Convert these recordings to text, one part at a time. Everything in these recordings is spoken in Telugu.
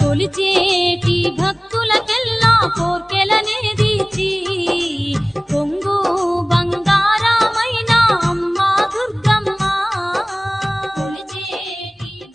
కొలిచేటి భక్తులకెల్లా కోర్కెలనే దీచి కొంగు బంగారమైన అమ్మ దుర్గమ్మ కొలిచేటి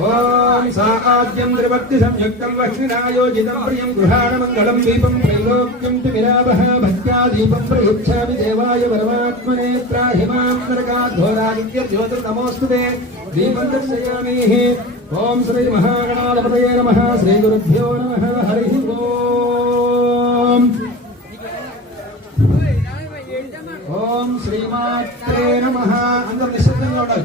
ఓం సాద్యం త్రిభక్తి సంయుక్తం లక్ష్మీనాయోజితం ప్రియం గృహాణ మంగళం దీపం త్రైలోక్యం విరావః భక్త్యా దీపం ప్రయుచ్ఛామి దేవాయ పరమాత్మనే త్రాహిమాం నరకాఘోరాదిత్యజ్యోతిర్నమోస్తుతే దీపం దర్శయామి. ఓం శ్రీ మహాగణాధిపతయే నమః. శ్రీ గురుభ్యో నమః. హరి ఓం. ఓం శ్రీమాత్రే నమః. అందరూ నిశ్శబ్దంగా ఉండాలి.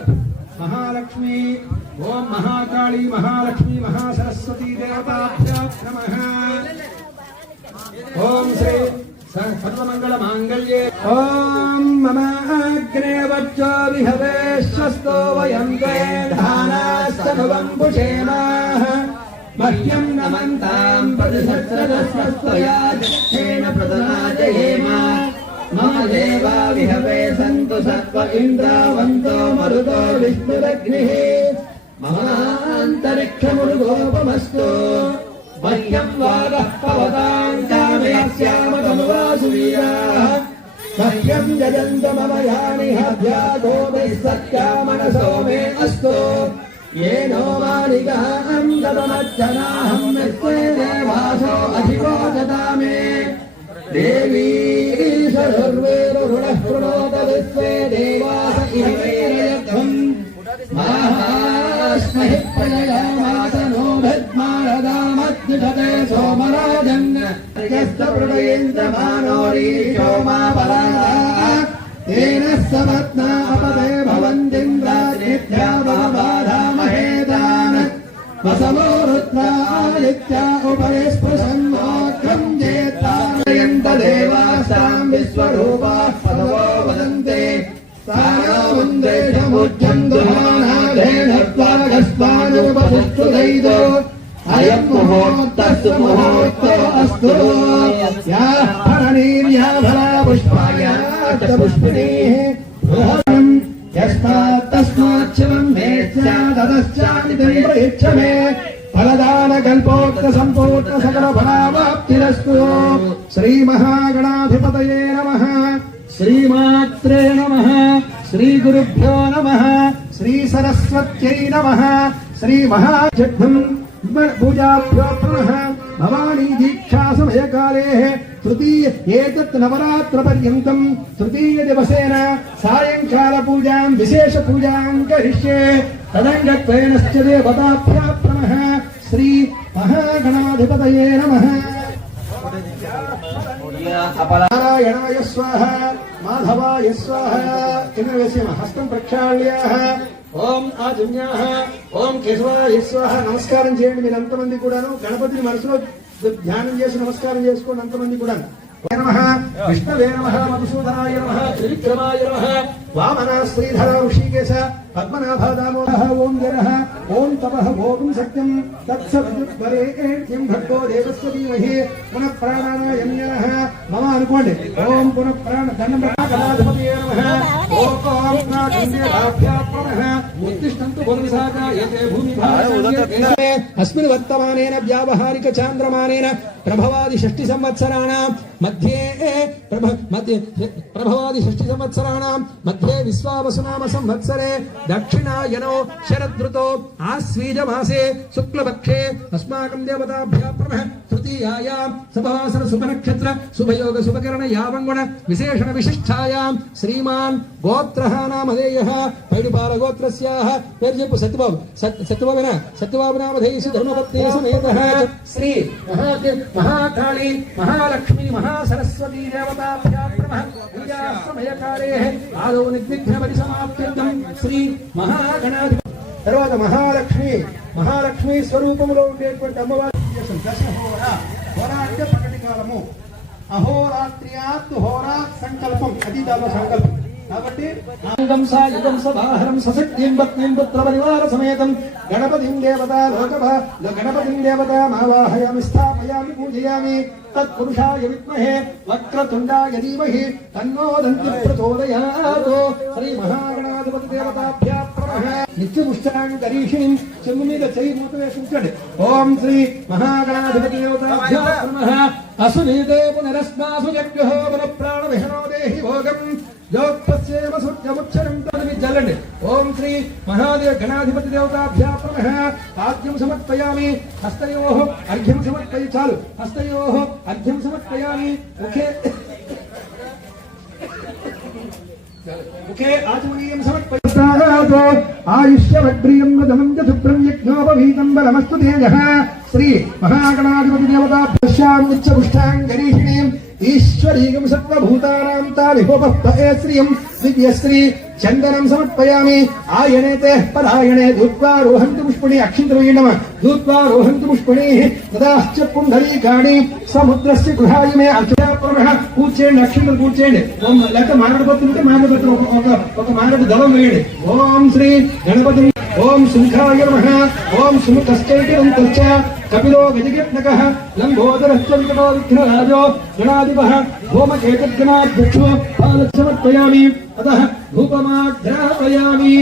మహాలక్ష్మి ఓం మహాకాళీ మహాలక్ష్మి మహాసరస్వతీ దేవతాభ్యో నమః. ఓం శ్రీ సర్వమంగళ మాంగళ్యే. ఓం మమ అగ్నే వచ్చో విహవేశ్వస్తో వయం ధానాస్తనువం పుషేమ మహ్యం నమంతాం ప్రతిసత్సరస్వస్త్వయా దక్షేణ ప్రదనాజయేమ మమ దేవా విహవే సంతు సత్వ ఇంద్రావంతో మరుతో విష్ణురగ్నిః మహాంతరిక్షమురుగోపమస్తు మహ్యం వాగః పవతాం కామయస్యామ తనువాసువీరాः మహ్యం జయంత మమ యాని హవ్యాగోభిः సత్యామనసో మే అస్తు येनो मालिकः अन्ततमज्जनाहं विश्वे देवासो अधिवोचता मे देवी सर्वेरुणः प्रणोत विश्वे देवास इह वैरयध्वम् माहास्महि प्रजयामासनो भिद्मारदामद्युषते सोमराजन् यस्तपृडयेन्द्रमानोरीशो मा पराः तेन समत्ना अपदे भवन्तिन्द्रादित्या महाबाधा महेदान वसवो रुद्रादित्या उपरि स्पृशन्नोऽग्रं जेतायन्त देवासां विश्वरूपाः पदवो वदन्ते तारामुन्द्रेशमुज्जन्तु नानाधेनत्वागस्वानुपतिष्ठुदैतो अयं मुहूर्तस्तु मुहूर्तो अस्तु याः फलनीर्या फला पुष्पाया च पुष्पिणीः बृहदम् यस्मात् तस्मात् शिवं मेत्स्यादस्यादितं प्रयच्छ मे फलदानकल्पोक्त सम्पूर्ण सकल फलावाप्तिरस्तु. श्रीमहागणाधिपतये नमः. श्रीमात्रे नमः. श्रीगुरुभ्यो नमः. श्रीसरस्वत्यै नमः. श्रीमहाजग्धम् पूजाभ्यो पुनः भवानी दीक्षा समयकाले तृतीय एतत् नवरात्र पर्यन्तं तृतीय दिवसेन सायंकाल पूजां विशेष पूजां करिष्ये. तदङ्गत्वेनश्च देवताभ्यः नमः. श्री महागणाधिपतये नमः. नारायणाय स्वाहा माधवाय स्वाहा. हस्तं प्रक्षाళ్యాः. ఓం ఆజన్యాః. ఓం కేశవాయ స్వాహ. నమస్కారం చేయండి. మీరు అంతమంది కూడాను గణపతిని మనసులో ధ్యానం చేసి నమస్కారం చేసుకోండి. అంతమంది కూడా नमः विष्णवे नमः मधुसूदनाय नमः त्रिविक्रमाय नमः वामन श्रीधर ऋषिकेश पद्मनाभ दामोदरः ओम जनः ओम तपः भोगं सत्यं तत्सवितुर्वरेण्यं भक्तो देवस्य धीमहि पुनः प्राणानायम्यः मम अनुकोंडि ओम पुनः प्राण धन्नमहागणाधिपतये नमः ओम नागेन्द्राभ्यात्मनः उत्तिष्ठन्तु भुवनसागायते भूमिभागे अस्मिन् वर्तमानेन व्यावहारिक चान्द्रमानेन प्रभवादि षष्टि संवत्सराणां मध्ये प्रभवादि षष्टि संवत्सराणां मध्ये विश्वावसुनाम संवत्सरे दक्षिणायनो शरदृतो आश्वीज मासे शुक्लपक्षे अस्माकं देवताभ्यः प्रभः तृतीयायां सभासर शुभनक्षत्र शुभयोग शुभकरण यावङ्गुण विशेषण विशिष्टायां श्रीमान् गोत्रः नामधेयः पैडुपाल गोत्रस्याः पेर्जेपु सत्यबाबु नामधेयस्य धर्मपत्नी समेतः श्री महाकाली महालक्ष्मी महासरस्वती देवताभ्यः प्रभः पूजासमयकाले आदौ निर्विघ्न परिसमाप्त्यर्थं श्री महागणाधिपति తర్వాత మహాలక్ష్మి స్వరూపంలో ఉండేటువంటి అమ్మవారి హోరా అంటే పగటి కాలము అహోరాత్ర్యాత్ హోరాత్ సంకల్పం అది దాని సంకల్పం కాబట్టి యుగం సదాహరం సశక్తిం పత్నిం పుత్ర పరివార సమేతం గణపతిం దేవతా మావాహయామి స్థాపయామి పూజయామి తత్పురుషాయ విద్మహే వక్రతుండాయ ధీమహి తన్నో దంతి ప్రచోదయాత్ శ్రీ మహాగణాధిపతి దేవతాభ్యः ప్రమః నిత్యపుష్టాంగరీషిణిం చెంగు మీద చేయి మూత వేసించండి ఓం శ్రీ మహాగణాధిపతి దేవతాభ్యः ప్రమః అసునీతే పునరస్మాసు యజ్ఞో ప్రాణ విహనో దేహి భోగం యోగస్యేమ సూర్యముక్షరం తద్విజ్జలండి ఓం శ్రీ మహాదేవ గణాధిపతి దేవతాభ్యः ప్రమః ఆద్యం సమర్పయామి హస్తయోః అర్ఘ్యం సమర్పయి చాలు హస్తయోః అర్ఘ్యం సమర్పయామి ముఖే ఆచమనీయం సమర్పయామి ఆయుష్యవడ్రియం మృదమం చ శుభ్రం యజ్ఞోపవీతం బలమస్తు తేజః శ్రీ మహాగణాధిపతి దేవతాభ్యాం నిత్యపుష్టాంగరీషిణీం ఈశ్వరీయం సర్వభూతానాం తాలిహోపః శ్రియం దివ్యశ్రీ చందనం సమర్పయామి ఆయనేతే పరాయణే దూత్వా రోహంతు పుష్పణి అక్షింతమయీ నమః దూత్వా రోహంతు పుష్పణి తదాశ్చ పుండరీకాణి సముద్రస్య గృహాయ మే అర్చయాప్రమః కూర్చేయండి అక్షింతలు కూర్చేయండి ఓం లేక మారడబోతుంటే ఒక మారడు దళం వేయండి ఓం శ్రీ గణపతి ఓం శంఖాయ నమః ఓం సుముఖశ్చైతిరంతశ్చ కపిలో గజగట్నకః లంబోదరశ్చ వికటో విఘ్నరాజో గణాధిపః భూమకేతద్గణాధ్యక్షో పాదసమర్పయామి అతః ధూపమాఘ్రాపయామి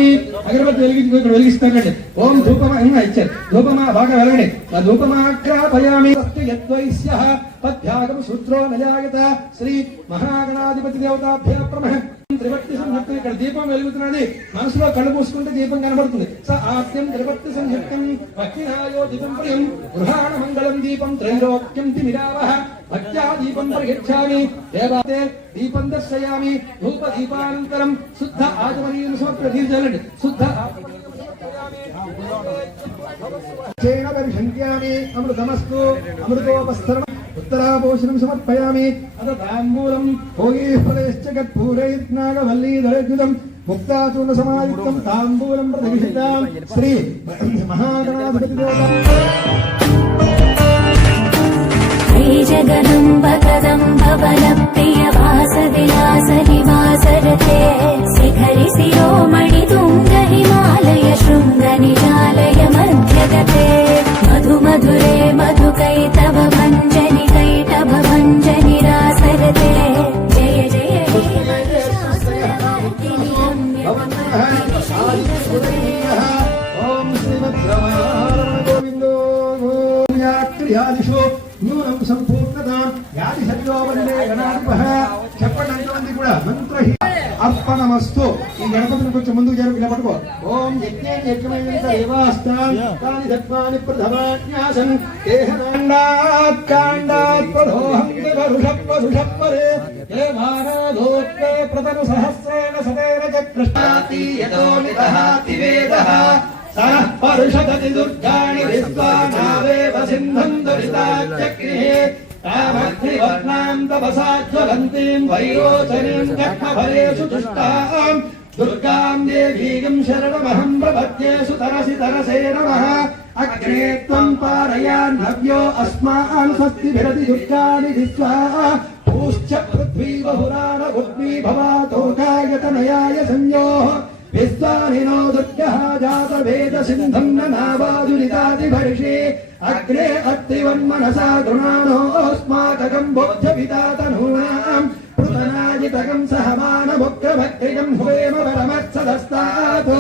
అగరబత్తి వెలిగిస్తానండి ఓం ధూపమా ఇచ్చారు ధూపమా బాగా వెళ్ళండి ఆ ధూపమాఘ్రాపయామి యద్వైశ్యః పద్భ్యాగం సూత్రో నజాయత శ్రీ మహాగణాధిపతి దేవతాభ్యः ప్రమః త్రిభక్తి సంయుక్తం ఇక్కడ దీపం వెలుగుతున్నాడు మనసులో కళ్ళు మూసుకుంటే దీపం కనబడుతుంది స ఆద్యం త్రిభక్తి సంయుక్తం భక్తినాయో దీపం ప్రియం గృహాణ మంగళం దీపం త్రైలోక్యం తిమిరావః భక్త్యా దీపం పరిగచ్ఛామి దేవాతే దీపం దర్శయామి ధూప దీపానంతరం శుద్ధ ఆచమనీయం సమర్పయామి శుద్ధ పరిశంత్యామి అమృతమస్తు అమృతోపస్థరం ఉత్తరాభూషణం సమర్పయామి అత తాంబూలం భోగీఫలైశ్చ గర్భూరైర్నాగవల్లీధరద్యుతం ముక్తాచూర్ణ సమాయుక్తం తాంబూలం ప్రతిష్ఠితాం శ్రీ మహాగణాధిపతి జగదంబ కదంబ బల ప్రియ వాస విలాస నివాసరతే శిఖరి శిరోమణి తుంగ హిమాలయ శృంగ నిజాలయ మధ్యగతే మధు మధురే మధుకైతవ భంజని కైటభ భంజని రాసరతే జయ జయ హే మహిషాసురమర్దిని ఓం శ్రీమద్రమణ గోవిందో క్రియాదిషు నూనం సంపూర్ణత యాది సత్యో వందే గణాధిపః చెప్పండి అంతమంది కూడా మంత్ర అర్పణమస్తు ఈ గణపతిని కొంచెం ముందుకు జరుపు ఇలా పట్టుకో ఓం యజ్ఞమైన దేవాస్తాన్ తాని దత్వాని ప్రథమాన్యాసన్ దేహనాండాత్ కాండాత్ పరోహం వరుషప్పరే ఏ మారాధోత్తే ప్రతను సహస్రేణ సతేన చక్రష్టాతి యతో నిదహాతి వేదః సః పరుషదతి దుర్గాణి విశ్వానావేవ సింధం దురితాచక్రిః తామగ్నివర్ణాం తపసాజ్వలంతీం వైరోచనీం జగ్మఫలేషు తుష్టాం దుర్గాం దేవీం శరణమహం ప్రపద్యేషు తరసి తరసే నమః అగ్నే త్వం పారయాన్నవ్యో అస్మాన్ స్వస్తిభిరతి దుర్గాని విశ్వా भूश्च पृथ्वी बहुराण उद्वी भवातोकायतनयाय संयोः विश्वानिनो दुर्गः जातवेद सिन्धम् न नावाजुरितादिभर्षे अग्रे अत्रिवन्मनसा गृणानोऽस्माकम् बोध्यपितातनूनाम् पृतनाजितकम् सहमानमुग्रभक्तिकम् हुवेम परमत्सदस्तात्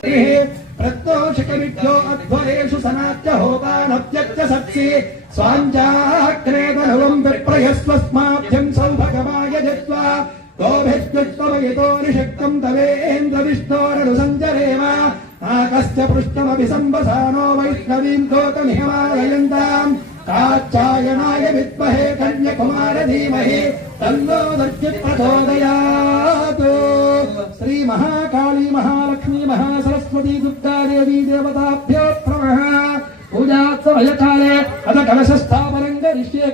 प्रत्योषकविभ्यो अध्वरेषु सनाच्य होपानत्यच्च सत्सि स्वाञ्चाक्रेतनवम् विप्रयस्वस्माभ्यम् सौभगमाय जित्वा गोभिस्त्वमयितो निषक्तम् तवेन्द्रविष्णोरनुसञ्चरेम आकस्य पृष्ठमपि सम्बसानो वैष्णवीम् लोकमिहिमालयन्ताम् कात्यायनाय विद्महे कन्याकुमार धीमहि तन्नो दर्शि प्रचोदयात्। श्री महाकाली महालक्ष्मी महासरस्वती दुर्गा देवी देवताभ्यो नमः। पूजात्समयकाले अथ कलशस्थापनं करिष्ये।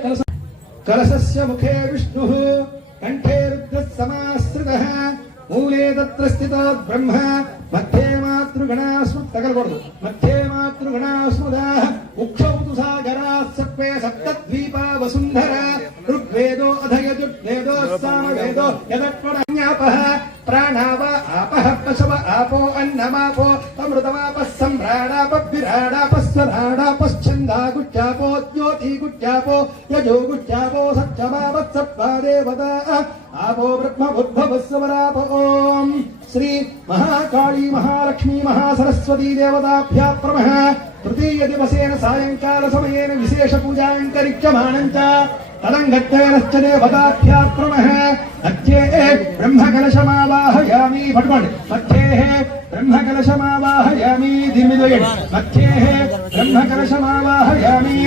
कलशस्य मुखे विष्णुः कंठे रुद्रः समाश्रितः मूले तत्र स्थितो ब्रह्म मध्ये मातृगणास्मदाः मुक्षौ तु सागराः सत्त्वे सप्तद्वीपा वसुन्धरा ऋग्वेदो अधयजुर्वेदो सामवेदो यदत्वरण्यापः प्राणाव आपः पशव आपो अन्नमापो अमृतमापः सम्राडापविराडापस्वराडापश्छन्दा गुच्छापो ज्योति गुच्छापो यजो गुच्छापो सत्यमापत्सत्त्वा देवता आपो ब्रह्मबुद्भवस्वराप ओम श्री महाकाली महालक्ष्मी महासरस्वती देवताभ्यः नमः। तृतीय दिवसेन सायंकाल समयेन विशेष पूजां करिष्यमाणं च तदङ्गत्वेनश्च देवताभ्यः नमः। मध्ये ब्रह्मकलशमावाहयामि भट्मण् मध्ये ब्रह्मकलशमावाहयामि दिमिदयन् मध्ये ब्रह्मकलशमावाहयामि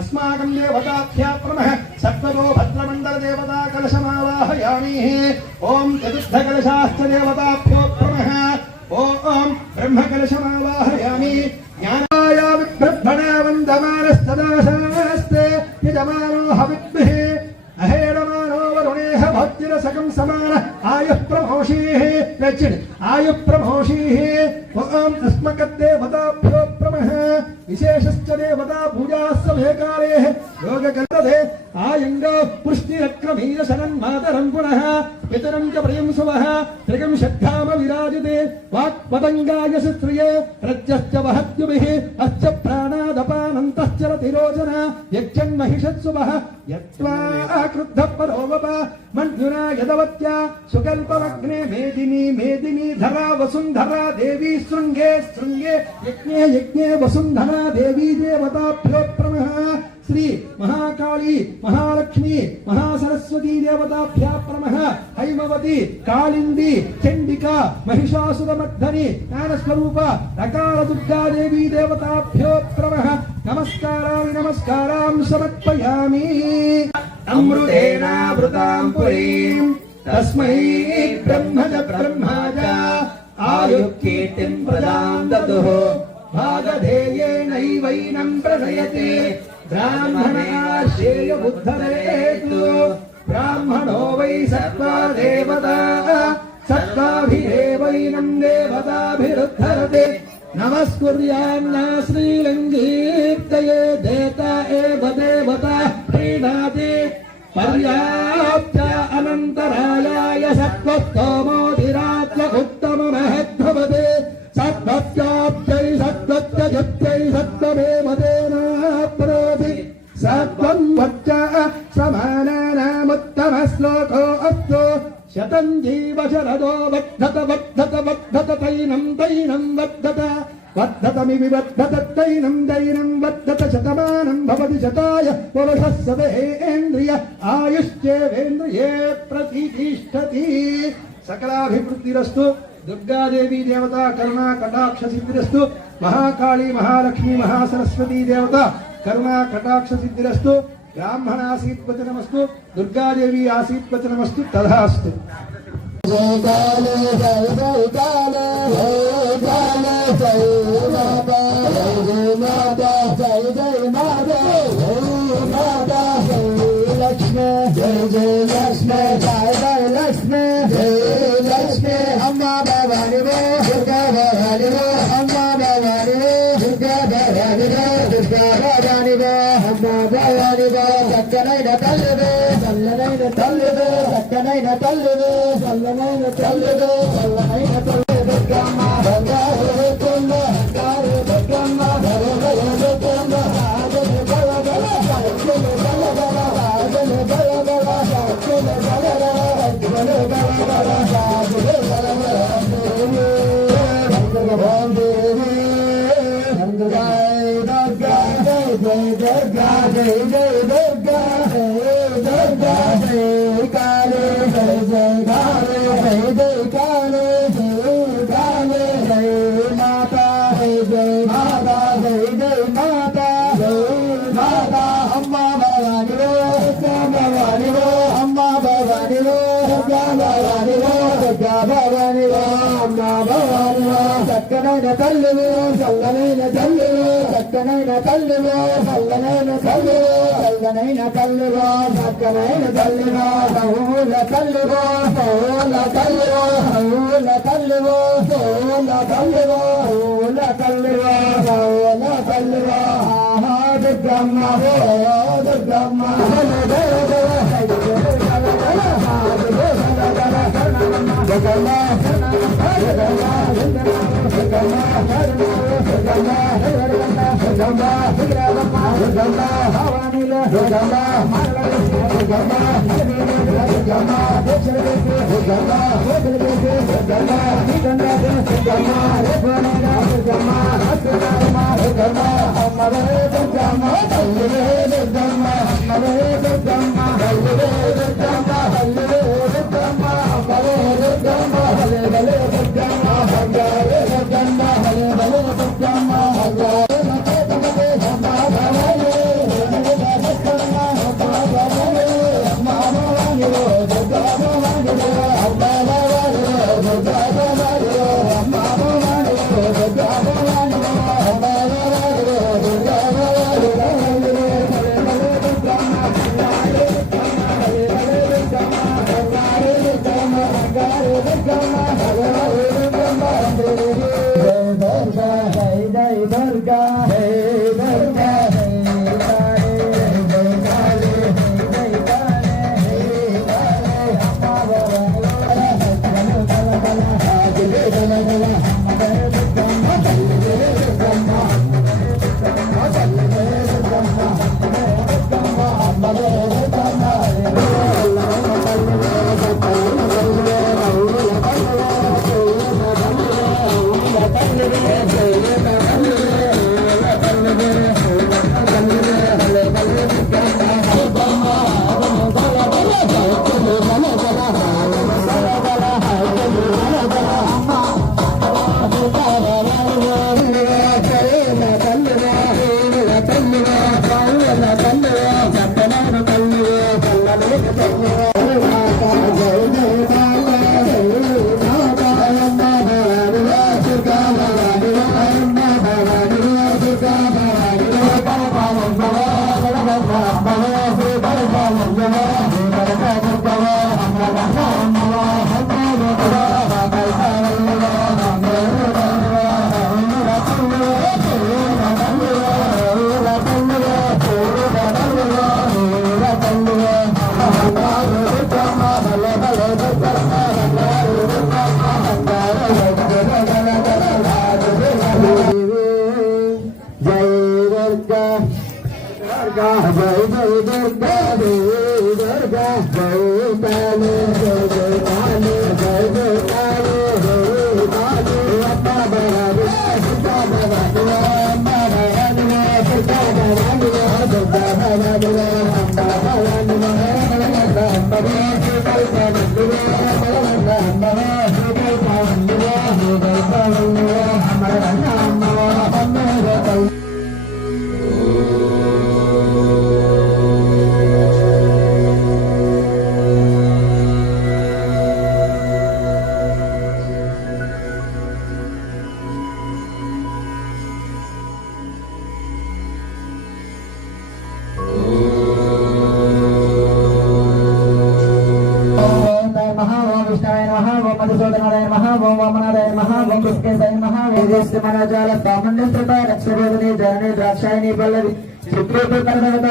अस्माकं देवताभ्यः नमः। सप्तमो भद्रमण्डल देवता कलशमावाहयामि ओम चतुर्थकलशाश्च देवताभ्यो नमः। ओम ब्रह्मकलशमावाहयामि ज्ञानाय विब्रह्मणा वन्दमानस्तदाशास्ते यजमानो हविद्भिः अहेडमानो वरुणेह भक्तिरसकं समान आयुः प्रमोषीः लक्ष्मण आयुः प्रमोषीः। ओम अस्मकद्देवताभ्यो नमः। विशेषश्च देवता पूजाः समयकाले योगकल्पते आयङ्गो पुष्टिरक्रमीय शरन्मातरं पुनः पितरं च प्रियं सुवः त्रिगं षड्धाम विराजते वाक्पतङ्गाय स्त्रिये रज्जश्च वहत्युभिः अश्च प्राणादपानन्तश्चरति रोचना यच्छन्महिषत्सुवः यत्त्वा क्रुद्धः परोवप मञ्जुना यदवत्या सुकल्पमग्ने मेदिनी मेदिनी धरा वसुन्धरा देवी शृङ्गे शृङ्गे यज्ञे यज्ञे वसुन्धरा देवी देवताभ्यो नमः। श्री महाकाली महालक्ष्मी महासरस्वती देवताभ्यः नमः। हैमवती कालिंदी चंडिका महिषासुरमर्दनी ज्ञानस्वरूप अकाल दुर्गा देवी देवताभ्यो नमः। नमस्कारामि नमस्कारां समर्पयामि। अमृतेनावृतां पुरीं तस्मै ब्रह्मज ब्रह्माज आयुर्कीर्तिं प्रदां ददुः भागधेयेनैवैनं प्रणयते ब्राह्मणाश्रेय बुद्धरेतु ब्राह्मणो वै सत्त्वा देवता सत्त्वाभिरेवैनं देवताभिरुद्धरते नमस्कुर्यान्न श्रीलिङ्गीर्तये देता एव देवता प्रीणाति पर्याप्त अनन्तरायाय सत्त्वस्तोमोधिरात्य उत्तममहद्भवते सत्त्वस्याप्त्यै सत्त्वत्यजत्यै सत्त्वमेव तेनाप्नोति सत्त्वं वच्च समानानामुत्तमश्लोको अस्तु शतं जीवशरदो वर्धत वर्धत वर्धत तैनं तैनं वर्धत वर्धतमिति वर्धत तैनं दैनं वर्धत शतमानं भवति शताय पुरुषः सवेन्द्रिय आयुश्चेवेन्द्रिये प्रतिष्ठति। सकलाभिवृद्धिरस्तु। दुर्गा देवी देवता करुणा कटाक्ष सिद्धिरस्तु। महाकाली महालक्ष्मी महासरस्वती देवता करुणा कटाक्ष सिद्धिरस्तु। ब्राह्मण आसीद्वचनमस्तु। दुर्गा देवी आसीद्वचनमस्तु। तथास्तु। जय काले जय जय काले जय काले जय माता जय माता जय जय माता जय माता जय लक्ष्मी जय जय लक्ष्मी जय जय लक्ष्मी जय लक्ष्मी अम्मा भवानी वो दुर्गा भवानी वो अम्मा भवानी वो दुर्गा भवानी वो दुर्गा भवानी वो अम्मा भवानी वो चक्करैन तल्ले తల్లివే చల్లనైన తల్లివే చల్లనైన తల్లి దుర్గమ్మ బంగారు దుర్గమ్మ బంగారు దుర్గమ్మ బలబల దుర్గమ్మ రాజని బలబల రాజని బలబల రాజని బలబల రాజని బలబల రాజని బలబల రాజని బలబల దేవి జయ దుర్గా జయ దుర్గా దుర్గా జయ కాళీ జయ జయ కాళీ జయ జయ కాళీ జయ కాళీ జయ మాతా జయ మాతా జయ జయ మాతా జయ మాతా అమ్మ భవాని భవాని అమ్మ భవాని భవాని భవాని అమ్మ భవాని చక్కనైన తల్లివే చల్లనైన తల్లివే చక్కనైన తల్లివే చల్లనైన తల్లివే చల్లనైన తల్లివే చక్కనైన తల్లివే సౌల తల్లివే సౌల తల్లివే సౌల తల్లివే సౌల తల్లివే సౌల తల్లివే సౌల తల్లివే ఆహా దుర్గమ్మ ఓ దుర్గమ్మ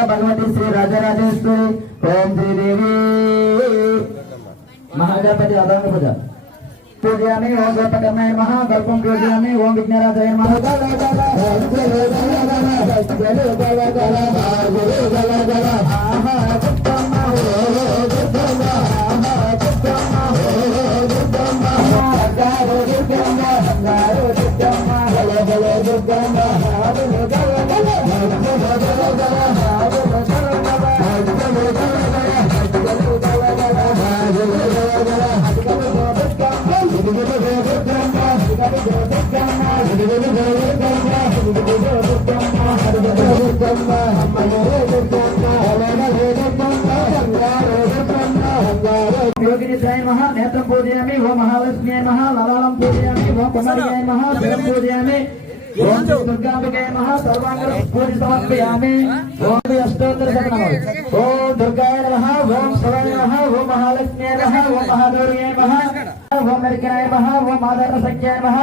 भगवती श्री राजराजेश्वरी ओम श्री देवी महागणपति अदांग पूजा पूजयामि ओम गणपतये नमः कल्पं पूजयामि ओम विघ्नराजाय नमः योगिनिद्राय नमः नेत्रं पूजयामि ओम महालक्ष्म्यै नमः ललाटं पूजयामि ओम कुमार्याय नमः शिरं पूजयामि ओम दुर्गाम्बिकाय नमः सर्वाङ्गं पूजि समर्पयामि ओम अष्टोत्तरशतनमः ओम दुर्गाय नमः ओम शिवाय नमः ओम महालक्ष्म्यै नमः ओम महागौर्यै नमः ओम नरकाय नमः ओम माधवसख्याय नमः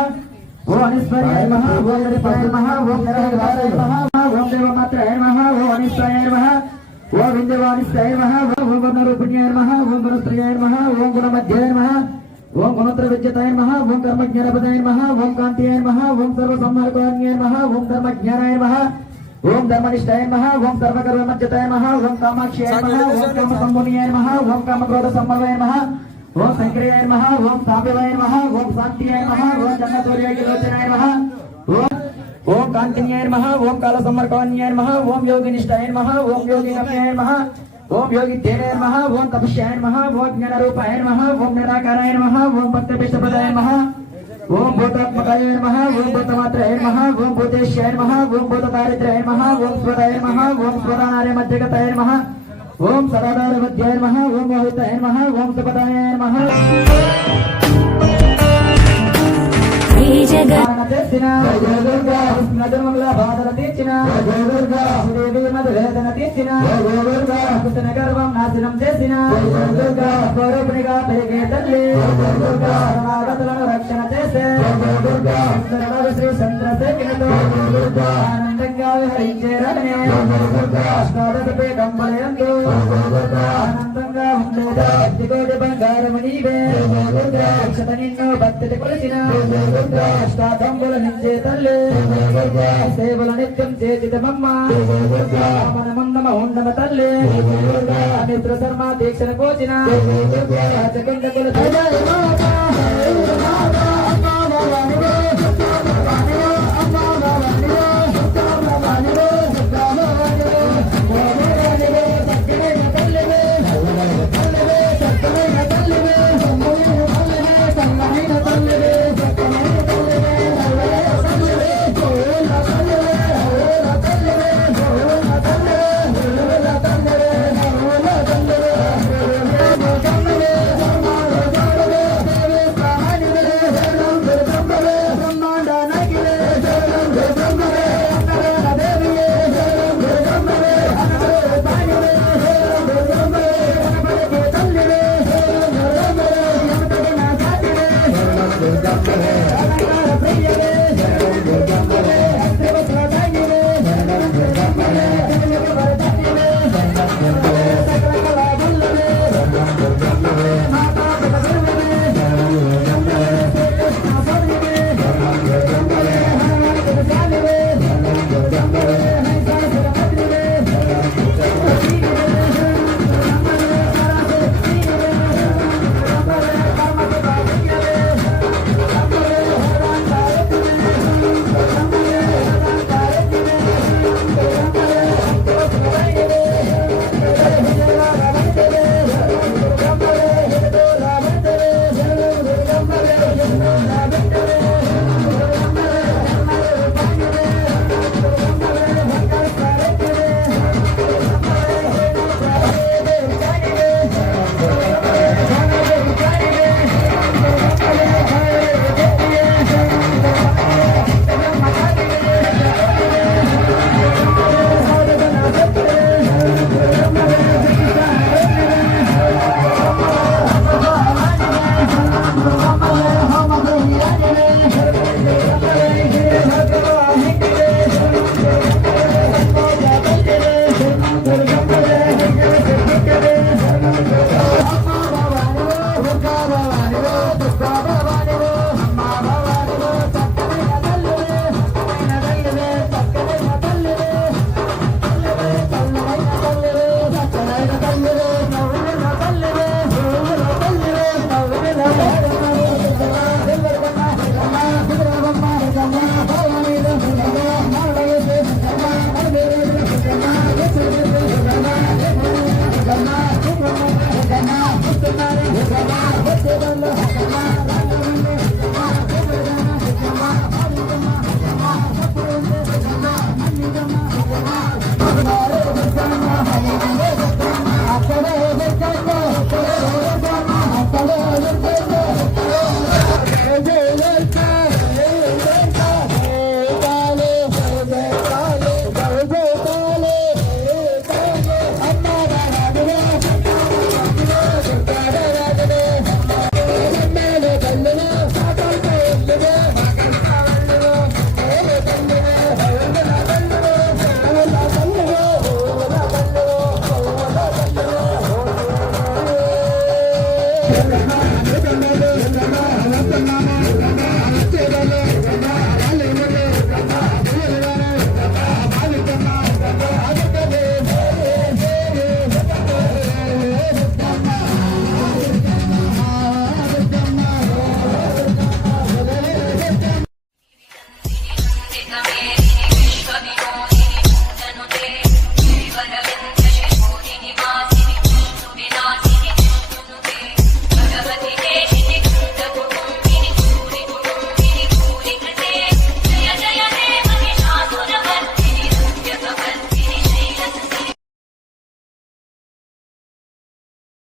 ओम अनिश्वर्याय नमः ओम नरकाय नमः ओम नरहराय नमः ओम देवमात्राय नमः ओम अनिश्वर्याय नमः ओम विंध्यवानिश्चाय नमः ओम गुणरूपिण्याय नमः ओम गुणस्त्रियाय नमः ओम गुणमध्याय नमः ओम गुणत्रविद्यताय नमः ओम कर्मज्ञानपदाय नमः ओम कान्त्याय नमः ओम सर्वसम्मार्गान्याय नमः ओम धर्मज्ञानाय नमः ओम धर्मनिष्ठाय नमः ओम सर्वकर्ममध्यताय नमः ओम कामाक्ष्याय नमः ओम कामसम्भूमियाय नमः ओम कामक्रोधसम्भवाय नमः ओम शंकराय नमः ओम साम्यवाय नमः ओम शान्त्याय नमः ओम जन्नतोर्याय नमः ओम कांतिन्याय नमः ओम कालसम्मर्कान्याय नमः ओम योगिनिष्ठाय नमः ओम योगिनम्याय नमः ओम योगितेनाय नमः ओम तपस्याय नमः ओम ज्ञानरूपाय नमः ओम निराकाराय नमः ओम भक्तपिष्टपदाय नमः ओम भूतात्मकाय नमः ओम भूतमात्राय नमः ओम भूतेश्याय नमः ओम भूतदारिद्र्याय नमः ओम स्वदाय नमः ओम स्वदानार्य मध्यगताय नमः ओम सदाधार मध्याय नमः ओम मोहिताय नमः ओम सुपदाय नमः तीर्चिना जय दुर्गा नदमंगला भादर तीर्चिना जय दुर्गा देवी मधुरेदन तीर्चिना जय दुर्गा कुतन गर्भं नाशनम చేసినా जय दुर्गा స్వరూపిణిగా పెరిగే తల్లి जय दुर्गा అనాథలను రక్షణ చేసే जय दुर्गा సర్వ శ్రీ చంద్రశేఖరతో जय दुर्गा ఆనందంగా విహరించే రమణే जय दुर्गा అష్టాదశ పీఠం వలయందు जय दुर्गा ఆనందంగా ఉండేదా దిగోడి బంగారం నీవే जय दुर्गा అక్షత నిన్ను భక్తితో కొలిచిన जय दुर्गा అష్టాదంబుల నించే తల్లి సేవల నిత్యం చేతితమమ్మ మనమందమ ఉండమ తల్లి మిత్ర శర్మ దీక్షను కోచిన రాజకొండకులు